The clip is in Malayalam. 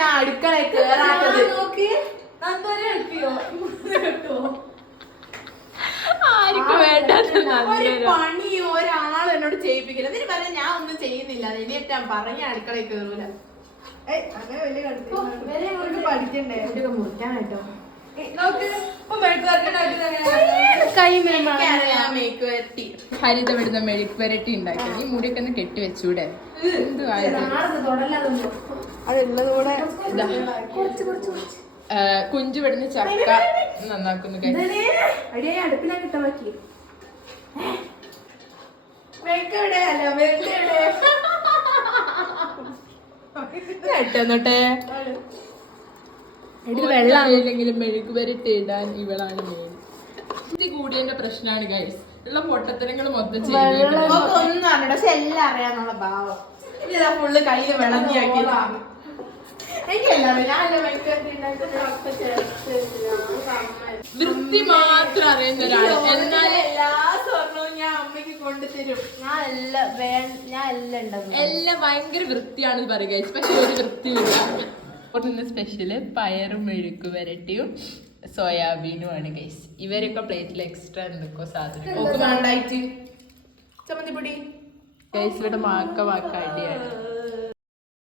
ഞാൻ അടുക്കളയിൽ കേറാത്തത്. ആർക്കും വേണ്ടാത്ത ഒരു പണിയും ഒരാളും എന്നോട് ചെയ്യിപ്പിക്കില്ല. എന്നിട്ട് പറയാൻ ഞാൻ ഒന്നും ചെയ്യുന്നില്ല. ഇനിയിട്ട് ഞാൻ പറഞ്ഞ അടുക്കളയിൽ കേറൂല. പഠിക്കണ്ടേ മുറിക്കാനായിട്ടോ. ഹരിത വിടുന്ന മെഴുക്ക് വരട്ടി ഉണ്ടാക്കി. ഈ മുടിയൊക്കെ ഒന്ന് കെട്ടി വെച്ചൂടെ? കുഞ്ചു വിടുന്ന ചക്ക നന്നാക്കുന്നു. കേട്ടോട്ടെ വെള്ളമില്ലെങ്കിലും മെഴുക്ക് വരട്ടി ഇടാൻ ഇവളാണ് മെയിൻ. ഇത് കൂടിയതിന്റെ പ്രശ്നമാണ് ഗൈസ്. ഉള്ള പൊട്ടത്തരങ്ങൾ മൊത്തം ഒന്നും അറിയണ്ട. പക്ഷെ എല്ലാം അറിയാന്നുള്ള ഭാവം. ഇതാ ഫുള്ള് കയ്യിൽ വിളഞ്ഞിയാക്കി. വൃത്തി മാത്രം അറിയുന്ന ഒരാള്. എന്നാലും എല്ലാ സ്വർണവും ഞാൻ അമ്മയ്ക്ക് കൊണ്ടുതരും. ഞാൻ എല്ലാം ഭയങ്കര വൃത്തിയാണെന്ന് പറയുക. പക്ഷെ ഒരു വൃത്തിയില്ല. ഇന്ന് സ്പെഷ്യല് പയറും മെഴുക്ക് വരട്ടിയും സോയാബീനുമാണ് ഗൈസ്. ഇവരൊക്കെ പ്ലേറ്റിൽ എക്സ്ട്രാ എന്തൊക്കെ സാധനം ചമ്മന്തിപ്പൊടി ഗൈസ്. ഇവിടെ മാക്ക അടിയാണ്.